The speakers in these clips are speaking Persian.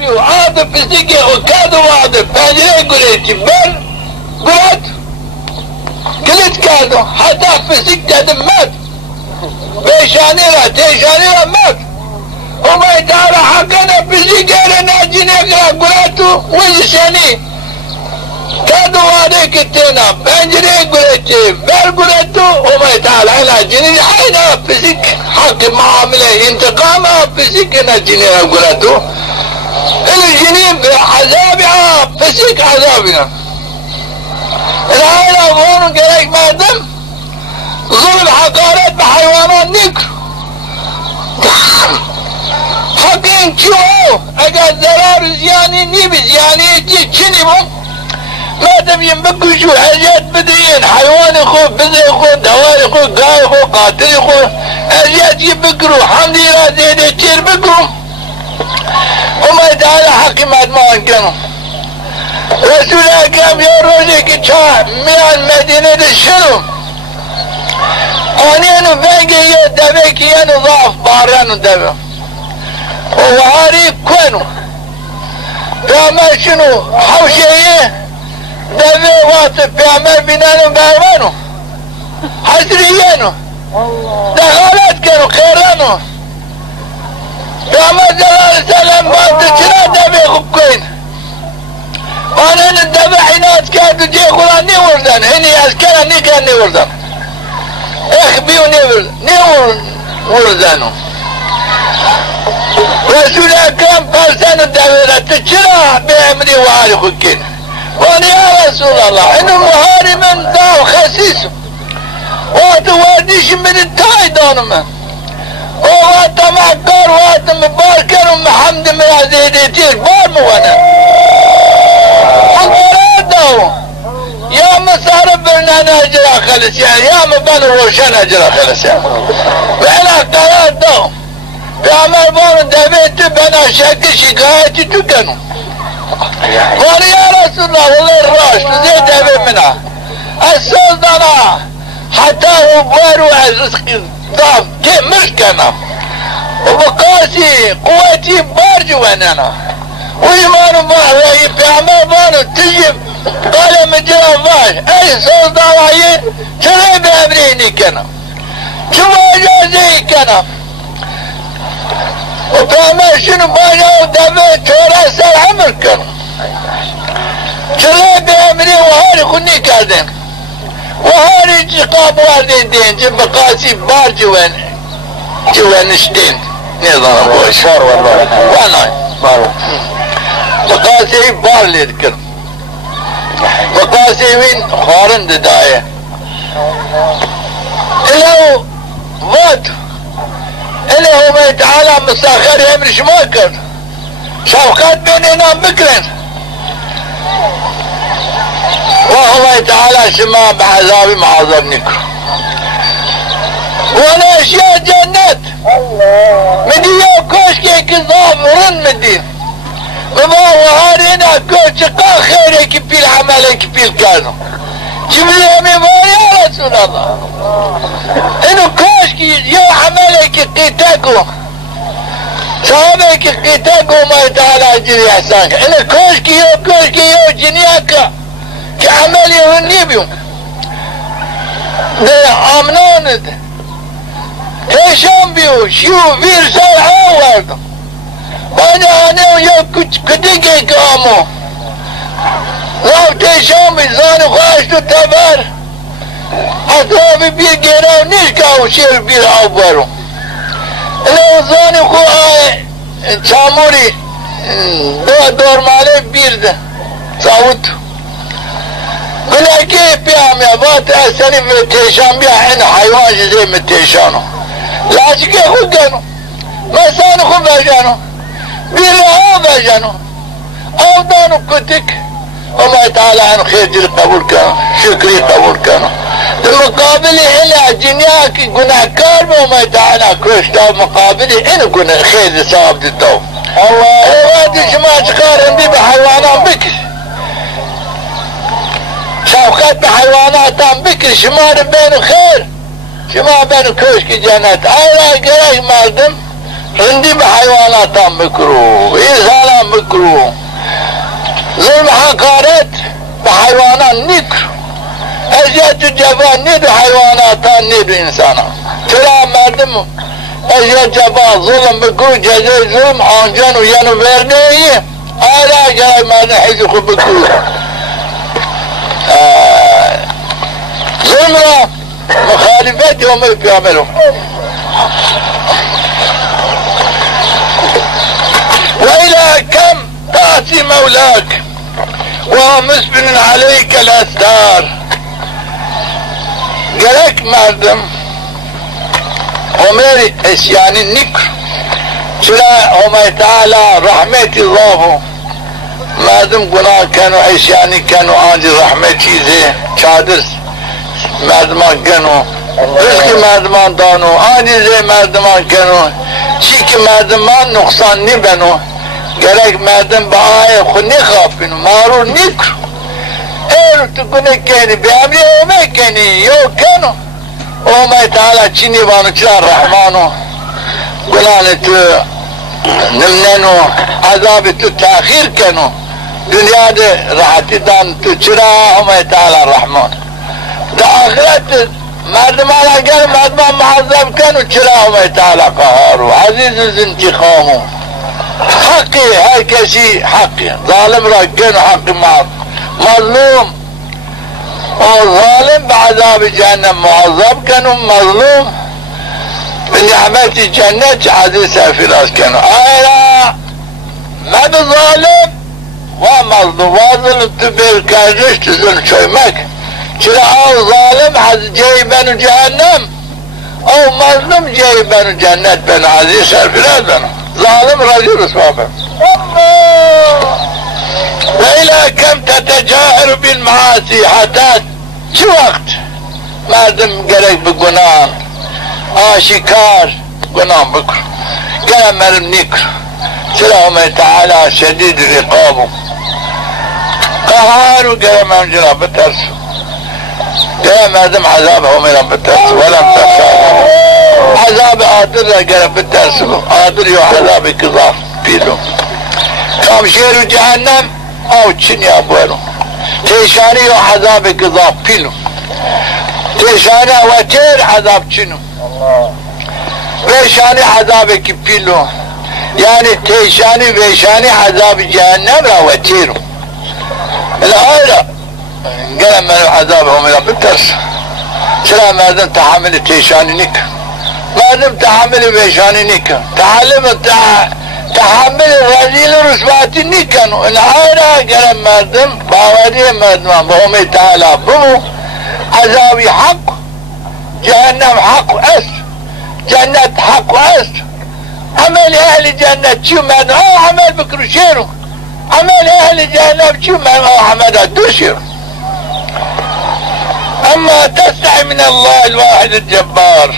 بیو آب پسیکی خود کد و آب پنجره گریتی بر گرد کلید کردو حتی پسیک دادم مد پیشانی را تیشانی را مد اومای تعالی حقنا پسیک را ناجینه کرا گراتو وزشانی کد و آب کتینا پنجره گریتی بر گراتو اومای تعالی ناجینه اینا پسیک حق معامله انتقام پسیک ناجینه را گراتو الجنين بعذابها فسيك عذابنا العالم هون قالك ما دم ظلم حقارات بحيوانات نكر حقين شو اقل ضرار زياني نيب زياني تشني بهم ما دم ينبقوا شو حاجات بدريين حيوان خو بذر خو دواري خو قاي خو قاتل خو حاجات يبقروا حمد لله زيني تشير بقروا وما تعالى حقي ما كانوا رسول اكرم يا روزي كتشا من المدينة الشنو قانينو بانجي يدبك ينو ضعف بارانو دبا ووهاري كونو بيعمل شنو حوشيه دبا واطف بيعمل بنانو باوانو حسريانو دخالات كانوا خيرانو بيعمل جلال سلام بانت چرا دبي خبكوين وانا الدبع حينات كادو جي قراني وردن هني اسكرا نيكا نوردن اخبيو نوردنو رسول اكرم قرسان الدبيرة تشرا بأمري وعالي خكين وانا يا رسول الله انو مهاري من داو خسيسو واتو وارديش من التاي دانو ووات معكر وات مباركر ومحمد من عزيزيتير بار موانا وقرادو يا مصارف برنانا اجرا خلسيان يا مبان روشان اجرا خلسيان بلا قرادو بعمل بار دبيت بنا شك شكايتي تكنو قال يا رسول الله والله الراش زي دبي منها السلطنة حتى هو بارو رزقي ضعف كيف مش كنا وبقاسي قوتي بارجو انا ويمانو معي بيعمل بانو تجيب قال مجرى باش اي سلطان عيه شري بامريني كنا شو اجازي كنا وبيعمل شنو باجا ودبي شورا سر عمر كنا شري بامري وهاري خني كاردين وهاري جقاب واردين دين جب قاسي بار جوانشتين نظام بوشار والله والله وقاسي بار اللي يذكر وقاسي وين خارن دداية إلهو مات إلهو ما يتعالى مساخر يمرش ماكر شوقات بيننا بكرن والله تعالى شما بعذابي معذر نكر وانا اشياء جنات مدية كوشكي كذاب ورن مدين وما وهارينا كوشكا خيرك بيل عملك بيل كانوا جبريل امي يا رسول الله انو كوشكي يو عملك قيتاكو صحابك قيتاكو ما تعالى اجري احسانك انو كوشكي يو جنياكا كعمل يهنيبيو ده عمنون ده هشام بيو شو فير سرعة وارد وانا انا ويا كدقي كامو لو تشام بزانو خاشتو تبار اطرافي بير جيراو نشكاو شير بير عبارو لو زانو خو چاموري دور مالي بير ده صاوتو بلا كيف بيعم يا بات اسالي في التيشان بيع حيوان زي من التيشانو لا شكي خدانو ما سانو خو باجانو بيرها باجانو او دانو كتك وما تعالى عن خير جل قبول كانوا شكري قبول كانوا المقابل إلى جنياك قناكار وما تعالى كوشتا مقابل إنه قنا خير ثواب الدوم الله وادي شما شقار عندي بحيوانات بكر شوقات بحيوانات بكر شما بينه خير شما بينه كوشك جنات ايلا قراش مالدم رندي بحيوانات مكروه إنسان مكروه ظلم حقارات بحيوانات نكروه أزياد الجبان نيد حيوانات نيد إنسانا ترى مردم أزياد جبان ظلم مكروه جزاء ظلم عنجان ويانو برنيه آلا جاي مردم حيث خب مكروه ظلمنا مخالفات يوم يعملوا وإلى كم تعصي مولاك وهو مسبل عليك الأستار قالك مردم عمر اسيان النكر شلا هم تعالى رحمتي الله مردم گناه كانوا عشياني كانوا عندي رحمتي زي شادر مردمان كانوا رزق مردمان دانو عندي زي مردمان كانوا چی که مردمان نقصان نبنو گرک مردم با آیه خود نخافینو مارو نکرو ایرو تو گنه کنی به امری اومه کنی یو کنو اومه تعالی چی نبانو چرا رحمانو گناه تو نمننو عذاب تو تاخیر کنو دنیا ده راحتی دان تو چرا اومه تعالی رحمان دا آخرت مردمان اگر مردمان معذب کنو چرا اومه تعالی قهارو عزیز انتخامو حقی هر کسی حقی ظالم را کنو حق مظلوم و ظالم بعذاب جهنم معذب کنو مظلوم بنعمت جنت عزیز سرفراز کنو آیرا مد ظالم و مظلوم واظلم تو برکردش تو ظلم شویمک چرا او ظالم جای بنو جهنم او مظلوم جای بنو جنت بنو عزیز سرفراز بنو ظالم رجل رسوا بنو وإلى كم تتجاهر بالمعاصي حتى چه وقت مردم گرک بگناه آشکار گناه بکر گرم مردم نکر چرا هم تعالی شدید رقابو قهارو گرم هم جناب بترسو گرم مردم عذاب هم رب بترسو ولم تخافوا عذاب عادل را گرم بترسو عادل یو عذاب کذاف پیلو کام شیرو جهنم او چنی ابوارو تیشانی یو عذاب کذاف پیلو تیشانی و تیر عذاب چنو ویشانی عذاب کی پیلو یعنی تیشانی ویشانی عذاب جهنم را و تیرو الآن قال من العذاب هم لا بترس سلام مردم تحمل تيشاني نك مردم تحمل ويشاني نك تحمل الرذيل رسواتي نكنو الآن قال مردم باوري مردم بهم تعالى بمو عذابي حق جهنم حق أس جنة حق أس عمل أهل جنة شو مردم عمل بكرو شيرو عمل أهل جهنم شو مردم عمل دوشيرو أما تستحي من الله الواحد الجبار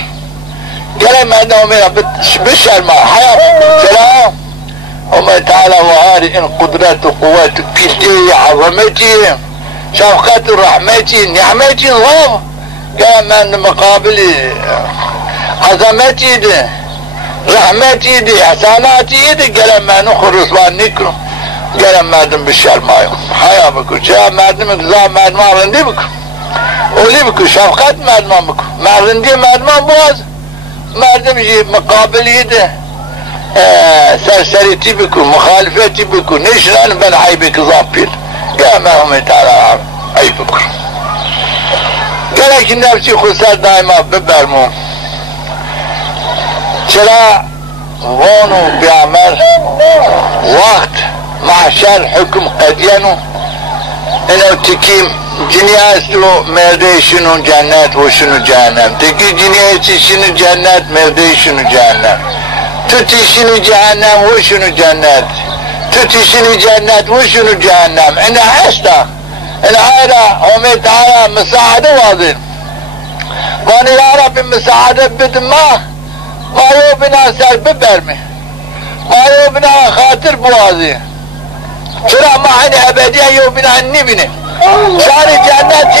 كلام أنه من بشر ما حياة سلام وما تعالى وهاري إن قدرته قوته كلتي عظمتي شفقته رحمتي نعمتي الله كلام أن مقابل عظمتي دي رحمتي دي حسناتي دي كلام أنه خرصوان نكرو كلام مردم بشر ما حياة بكو كلام مردم اقزام مردم رندي بكو اولی بکو شفقت مردمان بکو مردندی مردمان باز مردم جی مقابلی ده سرسریتی بکو مخالفتی بکو نشنان بن عیب کذاب پیل قام هم تعالی عیب بکو گلک نفسی خودسر دائما ببرمون چرا وانو بیعمل وقت محشر حکم قدینو انو تکیم جنیاستو مرده شنو جنت و شنو جهنم تکی جنیاستی شنو جنت مرده شنو جهنم توتی شنو جهنم و شنو جنت توتی شنو جنت و شنو جهنم انا هستا انا هيدا هم تعالى مساعدة واضح وانا يا رب مساعدة بدما ما يو بنا سر ببرمي ما يو بنا خاطر بوازي شرع ما عيني ابدية يو بنا النبني شهر جنت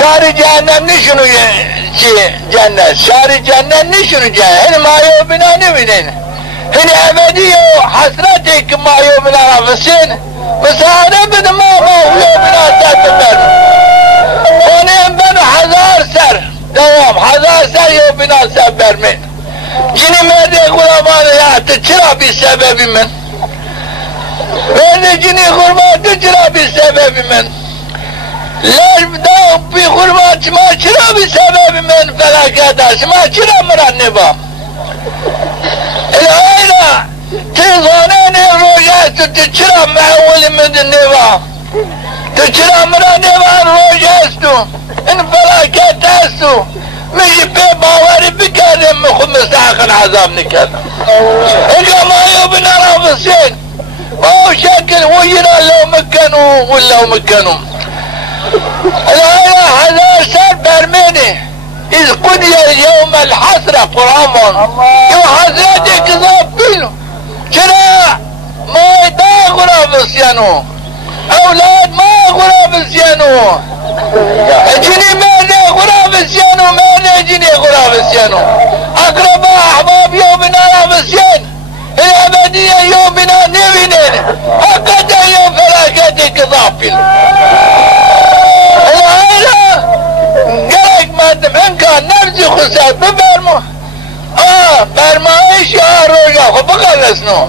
شهر جهنم نشونو چی جنت شهر جنت نشونو جنت این مایو بنا نبینین این ابدی و حسرتی که مایو بنا رفسین مساعده بده ما مایو بنا سر ببرم خونیم بنو 1000 سر دوام 1000 سر یو بنا سر برمین جنی مرد غلامان تو چرا بی سببی من مرد جنی غلامان تو چرا بی سببی من لاش دا بی غلامان ما چرا بی سببی من فلاکت هست ما چرا مرن نبا الهینا تیزانه روژه تو چرا محولی من نبا تو چرا مرن نبا روژه تو این فلاکت هست میشه به باوری بکردم خود مستحقن عذاب نکردم اگه مایو بنا رفسین ما شکل ویرا لو مکنو ولو مکنو الهی 1000 سر برمینه از قدی یوم الحسره قرآن یو حسرتی کذاب بیلو چرا ما دا غرافسیانو اولاد ما غرافسیانو جنی مرد غرافسیانو مرد جنی غرافسیانو اقربا احباب یو بنا رافسیان الابدیه یو بنا نوینین حقا یو فلاکتی کذاب بیلو الهینا گرک مردم انکار نفسی خسر ببرمو برمایش روژا خب بقلسنو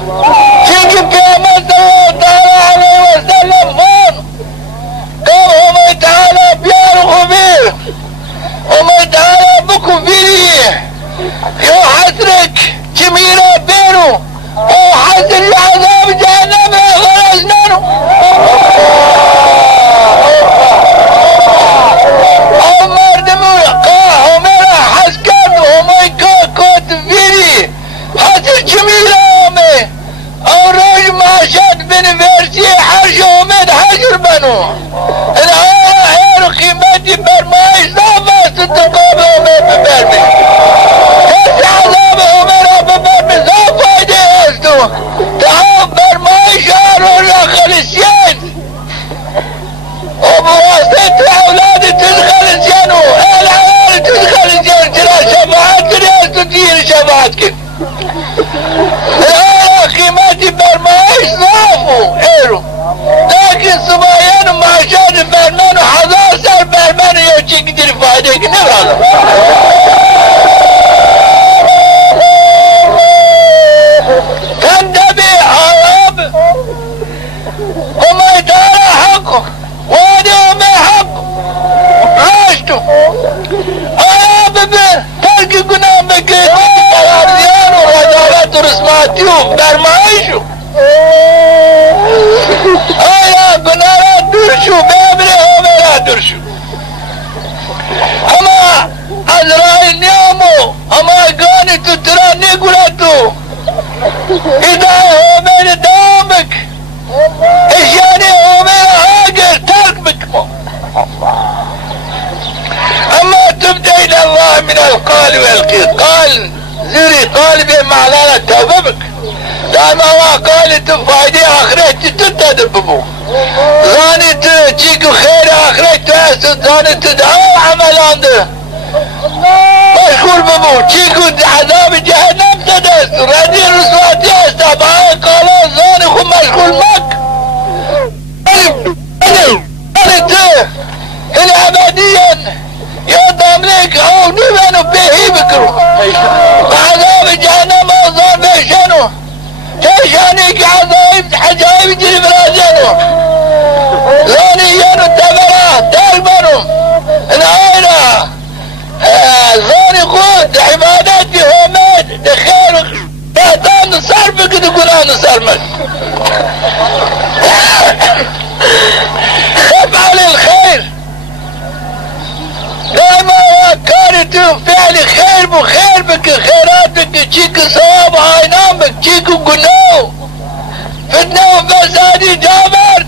چونکه پیامت تعالی علیه و سلم خون قام همه تعالی بیار خبیر همه تعالی بکو بیری یو حسرک چمیره بیرو او حسر عذاب جهنم غرزنانو او مردمو همه را حس کرد همه کات بیری حسر چمیره همه او روش معشد بنورسی حرش امید حجر بنو این قیمتی برمایش نافست تقاب امید ببرمی کسی عذاب امید را ببرمی زا فایده هستو تا برمایش روش خلصیان و بواسطه تو اولاد تز خلصیان و اهل عیال تز خلصیان چرا شفاعت کری هستو تیر شفاعت کن قیمتی برمایش نافو ایرو لیکن سبایان و معشاد برمان و 1000 سر برمان یا چی کدیر فایده که نبرادم کندبی عرب همه داره حق وادی همه حق راشتو عرب به ترک گناه بکرد قرارزیان و رجالت و رسماتی و برمایشو آیا گناه را دور شو ببره همه را دور شو اما عزرائیل نیامو اما گانی تو ترا نگوره تو ایده همه دامک اشیانی همه آگر ترک بکمو اما تبدأ الى الله من القال والقيل قال زوري قال بمعنى التوبة بك دائما هو قال تفايدي اخرت تتدببو ظاني تجيكو خير اخرت تأسو ظاني تدعو عمل عنده مشغول ببو جيكو عذاب جهنم تدأسو ردي رسواتي استبعاه قالوا ظاني خو مشغول مك الابديا يقدم لك او نبنو بهي بكرو عذاب جهنم اوضار بيشانو تشانيك عذاب حجايب جري برازانو ظاني يانو تبرا تالبانو العينة ظاني خود عباداتي همات دخير تهتان صار بكدو قرآن صار مك افعل الخير دائما كارتو فعل خير بخير بك خيراتك تشيك صواب عينامك تشيك قنو فتنة وفسادي جابرت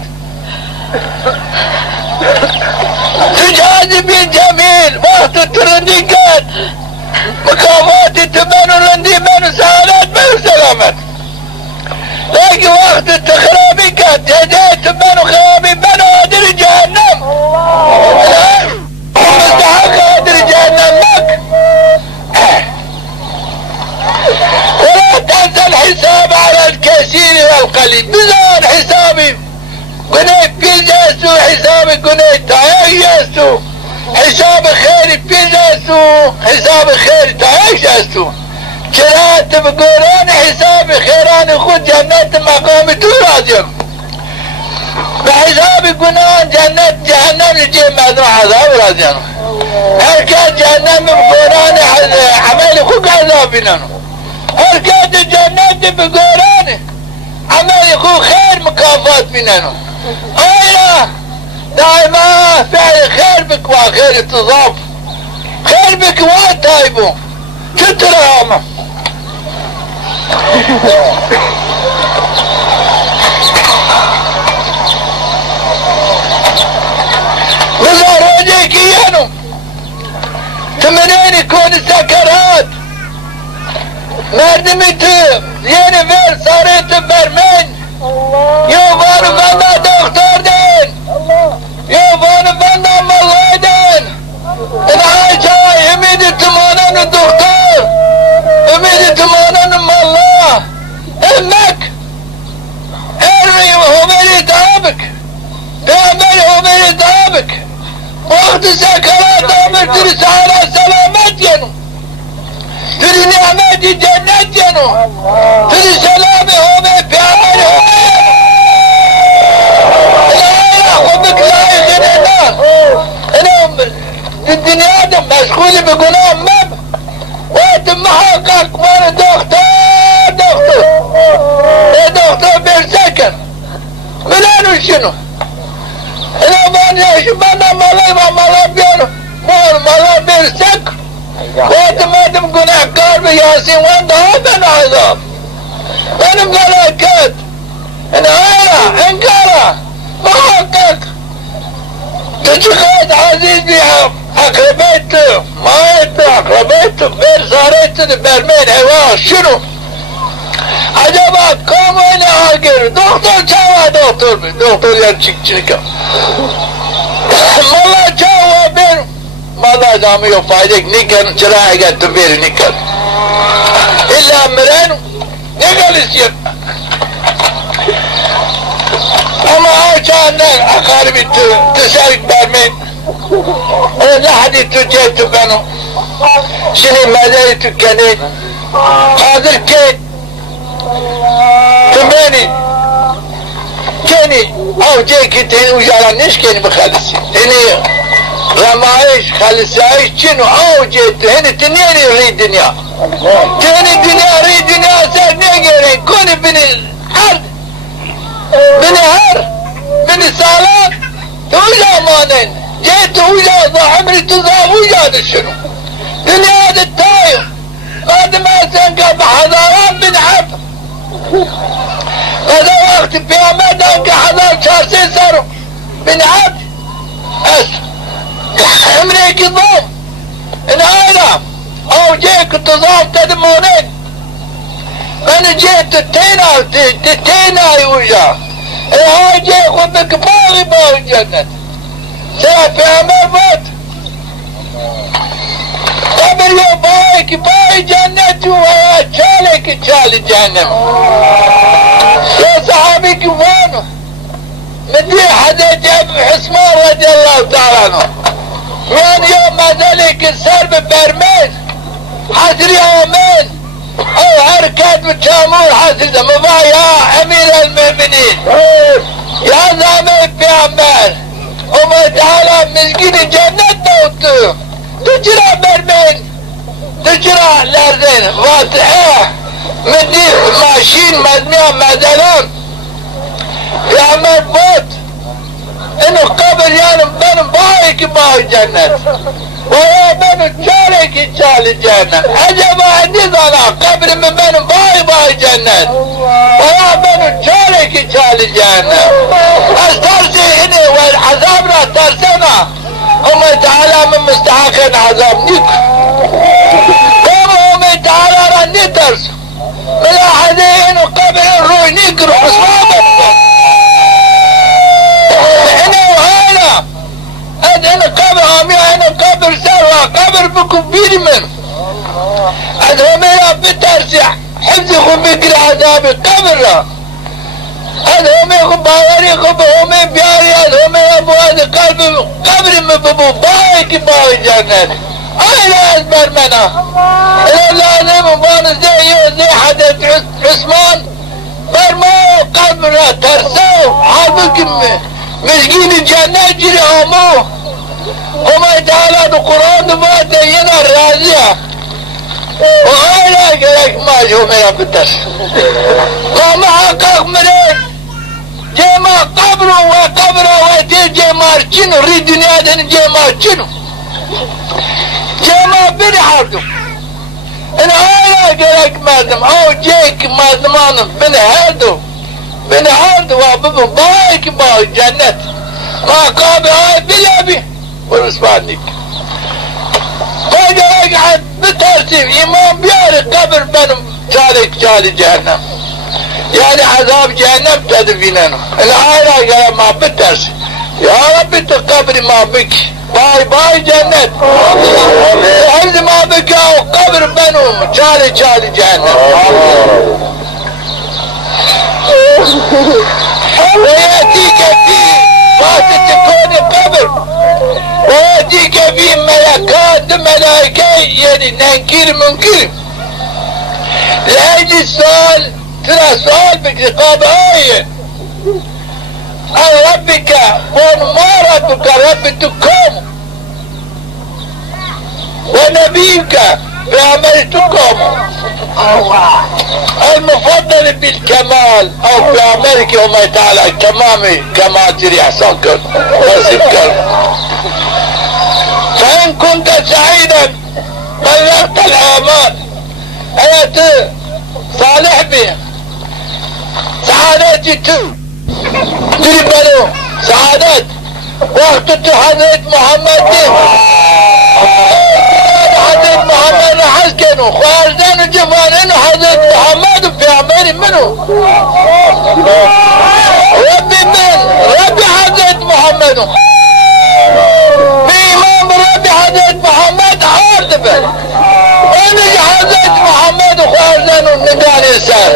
تجاذب الجميل وقت الترنديكات مقامات تبنوا رندي منو سهالات منو سلامات لكن وقت التخرابي كات جديد تبنوا خرابي بنو هذه القليل بزار حسابي قناة بيجاسو حسابي قناة تايجاسو حساب خيري بيجاسو حساب خيري تايجاسو شرات بقران حساب خيران خود جنة مقام تورازيم بحساب قناة جنة جهنم لجي مدرع عذاب رازيم هركات جهنم بقران عمالي خوك عذابنا هركات جنة بقران عمالي خو خير مكافات مننا اينا دائما فعل خير بك وخير تضاف خير بك وطيبو شترامة بزار وجهك يانو تمنين يكون السكرات مردمت یعنی ور سارت برمن یا بانو بنده دکتر دین یا بانو بنده ملای دین این عایچه امید تمانن دکتر امید تمانن ملا امک ارمی همری دابک پیامبر همری دابک وقت سکرات آمد تری سهلا سلامت ینو تری نعمت جنت ینو تری سلام همه پیامبر همه الهی خبک لایق اینه انا الدنيا دم مشغول بقناة مب وقت محقق وانا دكتور يا دكتور بيرسكن ملانو شنو انا ماني شبانا مالا بيانو مالا بيرسك وقت ما دم قناة كار بياسين وان دهابن عذاب انا مقلاكات انا هايا انكارا محقق تجخد عزيز بيها اقربيته مايته اقربيته بير صاريته برمين هوا شنو عجبك قوم وين هاجر دكتور شاوا دكتور يرشيك مالا شاوا بير مالا دامي يفايدك نيكن شراعي قد بير نيكن الا مرانو نيكن يسير اما عشان اقاربي تسارك برمين لا حد يتوجه تبانو شنو ماذا يتكنين حاضر كين تماني كيني او جيكي تين وجالا نيش كيني بخالصي هني رمايش خالصايش شنو او جيت هني تنيني ري دنيا تني دنيا ري دنيا ساد نيجرين كوني بني حرد بني هر بني سالات توجه مانين جيت وجاد عمري تضاف وجاد شنو دنيا هذا التايم بعد ما سنقى بحضارات بنحب هذا وقت في عمد انقى حضار شارسين صاروا بنحب اس عمري كضام انا او جيك تضاف تدمونين انا جيت تتينا يوجا هاي جيك وبك باغي جنة شاف يا مربط قبر يا باي جنة ويا شالك شال جهنم يا صحابي كفانو مدي حدا جاب حسمان رضي الله تعالى عنه وان يوم ما ذلك السرب برميل حسر يومين او حركات بالتامور حسر مضى يا امير المؤمنين يا زعيم في عمال وما تعالى مسكين جنة دوت تجرى برمين تجرى لارزين واضحة مدي ماشين مدنية مدلون في عمال بوت انه قبر يعني بن بايك باي جنة ويا بن شارك شال الجنة عجب عندي ظنا قبر من بن باي جنة ويا بن شارك شال الجنة استرسي هنا والعذابنا ترسنا هم تعالى من مستحقين عذاب نيك هم تعالى رني ترس ملاحظين قبر الروح نيك روح اصحابك انا قبر عمي انا قبر سوا قبر بكم بيني من ادهم يا بترسع حفظكم بكر عذابي قبر از همه خوب باوری خوب همه بیاری از همه ابواد قلب قبر مببو بایی که بایی جنت آیلا از برمنا لازم مبارزه یوزی حضرت عثمان برما قلب را ترسو حالبك مسكين جنت جري همو همه تعالى دو قرآن دو باید ینا رازیه وآيلا قلق ما جو ميرا بتر ما محقق مرين جيما قبرو وقبرو ويتي جيما رچنو ري دنيا دن جيما رچنو جيما بني حردو ان آيلا قلق مادم او جيك مادمانم بني حردو واببو بايك باي جنت ما قابل هاي بلابي ورسبانيك فاذا اقعد بترتيب امام بياري قبر بنم جالي جهنم يعني عذاب جهنم تدفيننا العائلة قال ما بترسي يا ربي تقبري ما بك باي جنة عز ما بك او قبر بنم جالي جهنم ويأتيك في وقت تكون قبر ويأتيك في ملائكة يعني منكر لأجل السؤال ترى سؤال بكتقاب آية عن ربك وما ربك رب تقوم ونبيك بعمل تقوم المفضل بالكمال او بعملك وما تعالى كمال جري احسان كر نصيب كر فإن كنت سعيدا بلغت الآمال آيات صالح بي سعادتي تربلو سعادت وقت حضرت محمد دي حضرت محمد حسكنو خارجان جفانين حضرت محمد في عمر منه ربي حضرت محمد حضرت محمد عارض بل ونجي حضرت محمد وخارجان ونقال انسان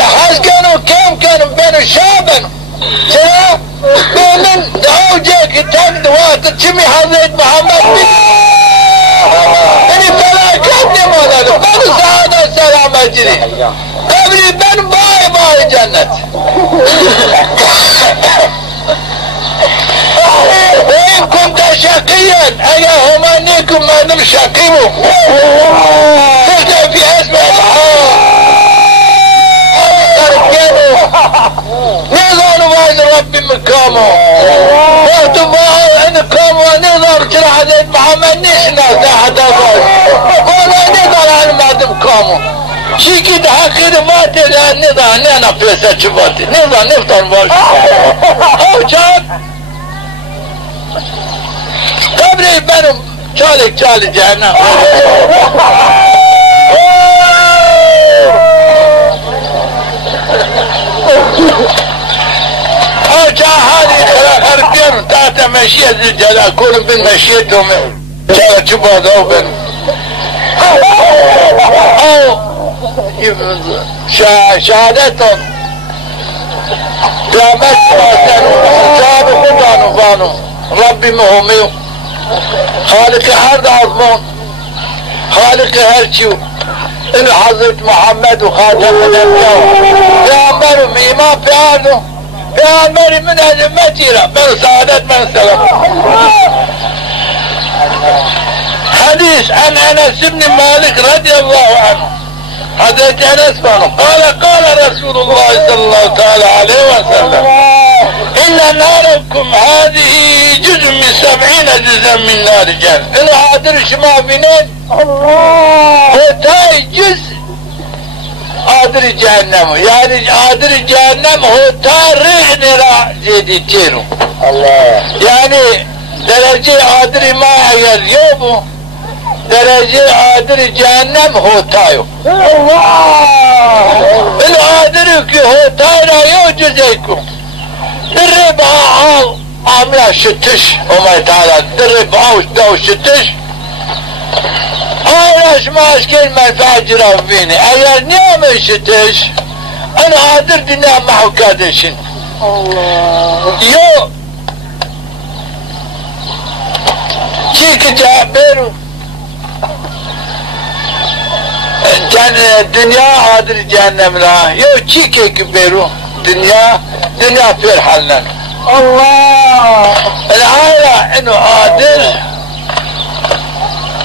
حس كانوا بين شابا شنا بين دعو جيك تاك دوات تشمي حضرت محمد اني ملاكاتني مولانا بل سعادة السلام اجري قبري بين باي جنة وإن كنت شقيا أنا همانيكم ما نم شقيمو تبدأ في اسم نظر وعد ربي مكامو وقت ما انكم ونظر كلا حدث محمد نشنا تحت أبوي ولا نظر عن مادم كامو شي كده حقير ما تدى نظر نانا فيسا شباتي نظر نفطر باش او جان قبري بنم جالي جهنم ارجع هذه خرقين تحت مشيئة الجلال كل من مشيئتهم جالة جبهة او بن او شهادتهم قامت جابوا خطانوا فانوا ربي مهميو خالق هرد عظمون خالق هرشيو إن حضرت محمد وخاتم الأنبياء بيعمروا إمام في عرضه بيعمروا من المتيرة من سعادة من سلام حديث عن أنس بن مالك رضي الله عنه حضرت أنس قال رسول الله صلى الله تعالى عليه وسلم إن ناركم هذه جزء من 70 جزءا من نار جهنم إلا عادر شما بنين هتاي جزء عادر جهنم يعني عادر جهنم هتاي رغن جدي تيرو يعني درجة عادر ما اگر يومو درجة عادر جهنم هتايو العادر كي هتاي را يو جزيكم درب عاملة شتش وما تعالى درب دو شتش هالاش ماشكل منفعة جرافيني اگر نعم شتش انا عادر دنیا محو کردشن یو چی که جا بیرو دنیا عادر جهنم را یو چی که بیرو دنیا پیر حلن الله العالم انو عادر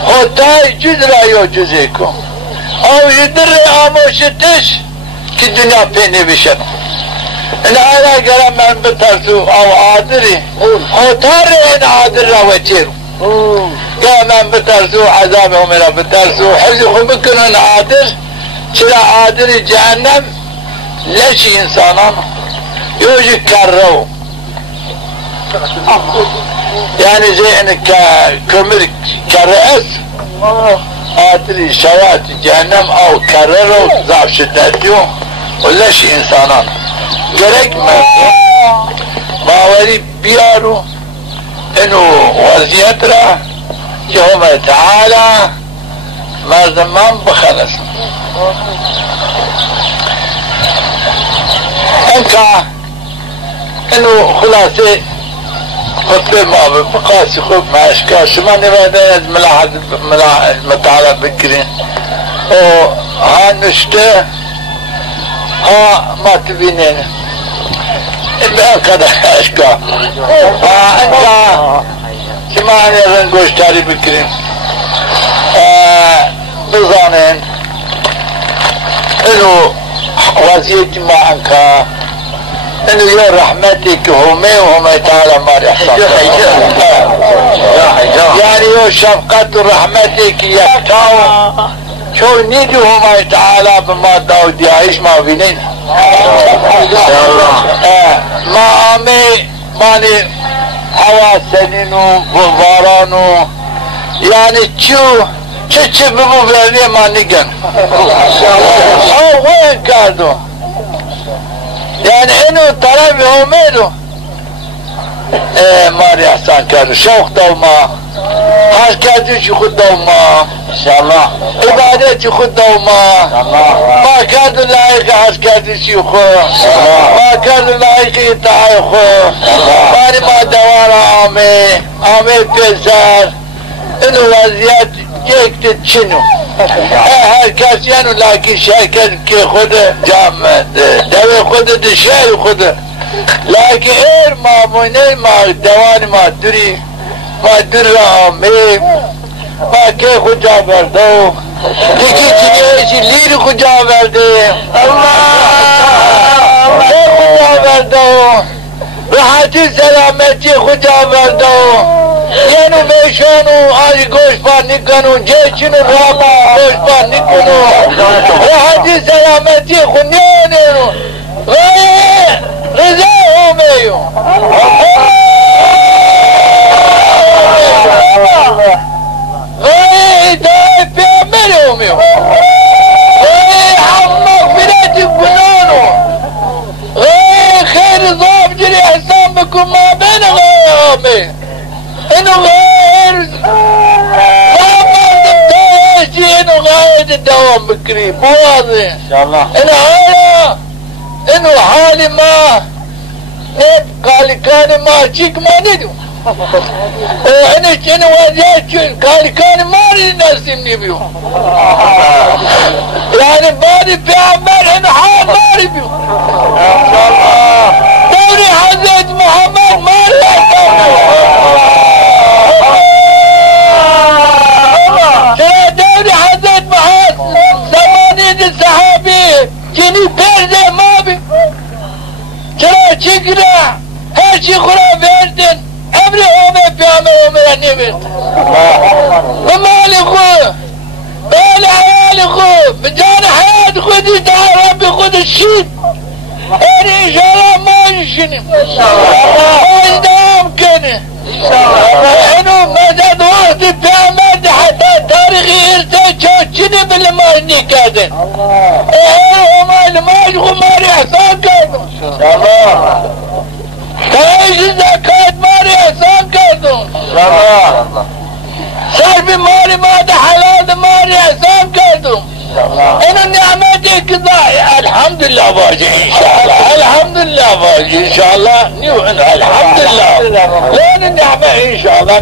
خدای جز را یو جزه کن او یدر آموشتش که دنیا پی نبشد العالم گرم من بترسو او عادری خدار این عادر را وچیرو گرم من بترسو عذاب هم را بترسو حفظ خود بکنن عادر چرا عادر جهنم لشی انسانان یوجی کرو يعني زي انك كمر كرأس عادري شوات جهنم او كرروا ضعف شدتيو ولا شي انسانان جريك ما ولي بيارو انه وزيترا جهوم تعالى ما زمان بخلص انك انه خلاصه خطبه ما بقاسي خوب ما اشكال شما نبادا ملاحظ متعالى بكرين ها نشته ها ما تبينين إلا كده اشكال انت شما نرنقوش تاري بكرين بظانين انه وزيتي ما انك انه يا رحمتك همي وهمي تعالى ما يحصل يعني يا شفقت رحمتك يكتاو شو نيدي همي تعالى بما داود يعيش ما بينين ما امي ماني هوا سنين وباران يعني چه ببو برني ما نيجن وين كادو يعني انه طلب هميدو ماري احسان كارو شوق دوما هاش كادوش خود دوما ان شاء الله عبادتي خود دوما ما كادو لايق هاش كادوش يخو ما كادو لايق يتعاي خو ماري ما دوارا عامي بيزار انه وزيات جيك تتشنو هر کسی یعنی لکن شرکت که خود جامعه دوی خود دشهر خود لکن ایر مامونه ما دوان ما دوری ما دور را آمیم ما که خود جا بردو یکی چیزی لیر خود جا برده که خود جا بردو راحتی سلامتی خود جا بردو یعنی بیشانو آجی گوش پار نکنو جیچنو رابا گوش پار نکنو راحتی سلامتی خونیانو غیر رضا همیو غیر دای پیامر همیو غیر حمق بلاد گنانو غیر خیر ضاف جری حسام بکن ما بین غیر همی انو غير ما مردم تاجي انو غاية الدوام بكري مو واضح ان شاء الله انو حالي ما نب قالي كان ما جيك ما ندو انو وزيات قالي كان ما ريد نرسمني بيو يعني بادي في عمر انو حال ما ريبيو ان شاء الله دوري حزيت محمد ما ريد چرا دوري حضرت محمد زماني الصحابي جني برده ما بي چرا چگرا هرچی خورا بردن امر اومه پیامر اومه نبید بمال خود بال حیال خود بجان حیات خودی دار رب خود الشید این انشاءالله ما نشنیم ازدام کنه اینو مدد وقت پیامد حتی تاریخی ارسه چوچنی بالمانی کردن اینو مالماش خماری احسان کردن تایش زکات ماری احسان کردن صرف مال ماده حلال ماری احسان کردن انا نعمتي كذا الحمد لله باجي ان شاء الله الحمد لله باجي ان شاء الله الحمد لله لان النعمه ان شاء الله